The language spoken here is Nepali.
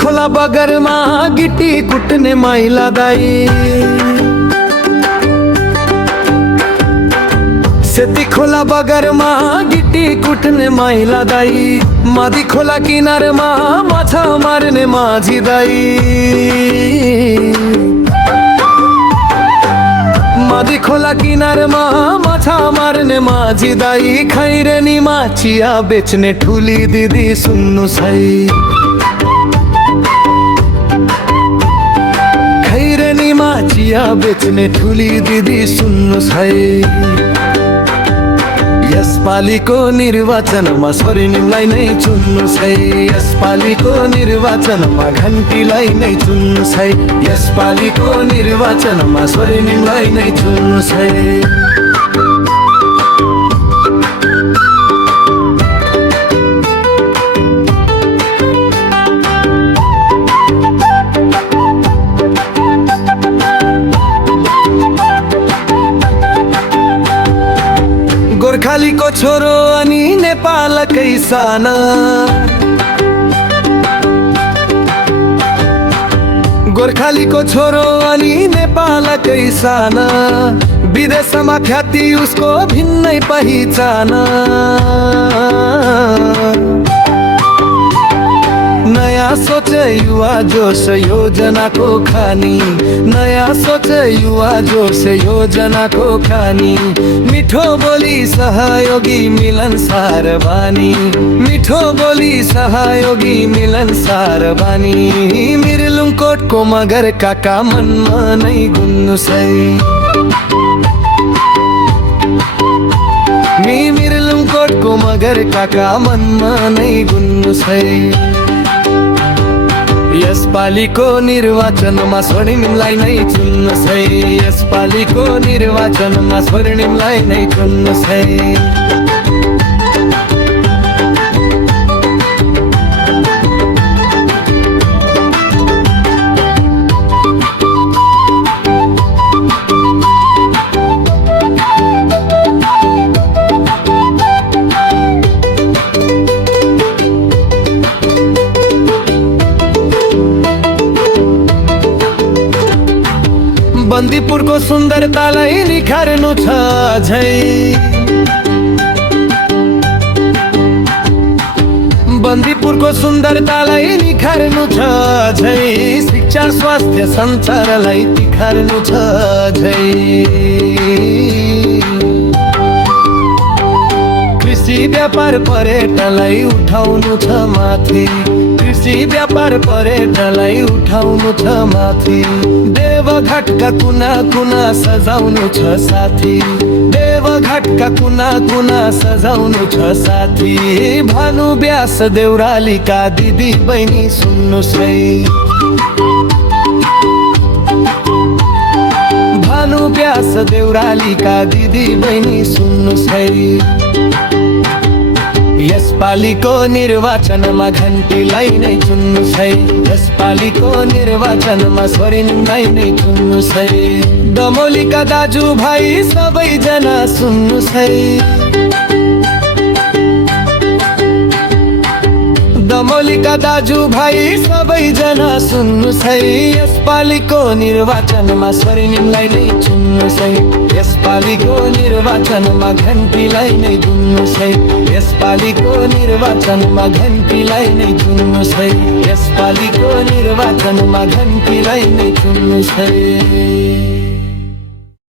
खोला बगरमा गिटी कुट्ने माइला दाई सेती खोला बगरमा गिटी कुट्ने माइला दाई मादी खोला किनारमा माछा मार्ने माझी दाई मादी खोला किनारमा माछा मार्ने माझी दाई खैरेनी माछिया बेच्ने ठुली दिदी सुन्नु सै खैरेनी माछिया बेच्ने ठुली दिदी सुन्नु सै यसपालिको निर्वाचनमा स्वर्णिमलाई नै चुन्नुस् है यसपालिको निर्वाचनमा घन्टीलाई नै चुन्नुस् है यसपालिको निर्वाचनमा स्वर्णिमलाई नै चुन्नुस् है गोर्खालीको छोरो अनि नेपालकै साना गोर्खालीको छोरो अनि नेपालकै साना विदेशमा ख्याति उसको भिन्नै पहिचान नयाँ सोच युवा जोश योजनाको खानी नयाँ सोच युवा जोश योजनाको खानी मिठो बोली सहयोगी मिलनसार बानी मिठो बोली सहयोगी मिलनसार बानी मिरलुङकोटको मगर काका मनमा नै गुन्नुस् है मिरलुङकोटको मगर काका मनमा नै गुन्नुस् है यसपालिको निर्वाचनमा स्वर्णिमलाई नै चुन्नुस् है यसपालिको निर्वाचनमा स्वर्णिमलाई नै चुन्नुस् है बन्दीपुरको सुन्दरतालाई निखार्नु छ झै बन्दीपुरको सुन्दरतालाई निखार्नु छ झै शिक्षा स्वास्थ्य सञ्चारलाई तिखार्नु छ झै कृषि व्यापार पर्यटनलाई उठाउनु छ माथि कृषि व्यापार पर्यटनलाई उठाउनु छ माथि देवघाटका कुना कुना सजाउनु छ साथी देवघाटका कुना कुना सजाउनु छ साथी भानु व्यास देउरालीका दिदी बहिनी सुन्नुस् है भानु व्यास देउरालीका दिदी बहिनी सुन्नुस् है यसपालिको निर्वाचनमा घन्टीलाई नै चुन्नुस् है यसपालिको निर्वाचनमा स्वर्णिमलाई नै चुन्नुस् है दमोलीका दाजुभाइ सबैजना सुन्नुस् है दमोलीका दाजुभाइ सबैजना सुन्नुस् है यसपालिको निर्वाचनमा स्वर्णिमलाई नै चुन्नुस् है यसपालिको निर्वाचनमा घन्टीलाई नै चुन्नुस् है यसपालिको निर्वाचनमा घन्टीलाई नै चुन्नुस् है यसपालिको निर्वाचनमा घन्टीलाई नै चुन्नुस् है